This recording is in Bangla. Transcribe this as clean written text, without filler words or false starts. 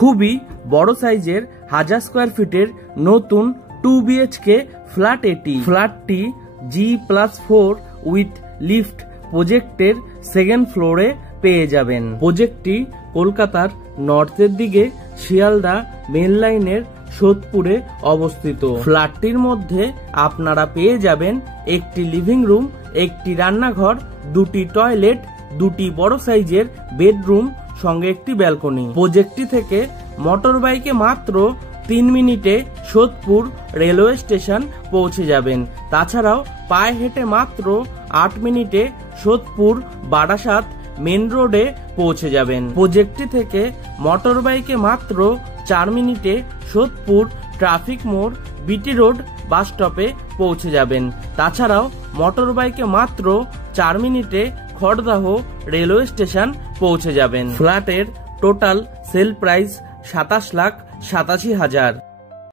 খুবই বড় সাইজের 1000 স্কোয়ার ফিটের নতুন 2 BHK ফ্ল্যাট এটি। ফ্ল্যাটটি G+4 উইথ লিফট প্রজেক্টের সেকেন্ড ফ্লোরে পেয়ে যাবেন। প্রজেক্টটি কলকাতার নর্থের দিকে শিয়ালদা মেন লাইনের সোদপুরে অবস্থিত। ফ্ল্যাটটির মধ্যে আপনারা পেয়ে যাবেন একটি লিভিং রুম, একটি রান্নাঘর, 2টি টয়লেট, 2টি বড় সাইজের বেডরুম, সঙ্গে একটি ব্যালকনি। প্রজেক্টটি থেকে মোটর বাইকে মাত্র 3 মিনিটে সোদপুর রেলওয়ে স্টেশন পৌঁছে যাবেন। তাছাড়াও পায়ে হেঁটে মাত্র 8 মিনিটে সোদপুর বারাসাত মেন রোডে পৌঁছে যাবেন। প্রজেক্টটি থেকে মোটর বাইকে মাত্র 4 মিনিটে সোদপুর ট্রাফিক মোড় বিটি রোড বাস স্টপে পৌঁছে যাবেন। তাছাড়াও মোটর বাইকে মাত্র 4 মিনিটে খড়দাহ রেলওয়ে স্টেশন পৌঁছে যাবেন। ফ্ল্যাটের টোটাল সেল প্রাইস 27,87,000।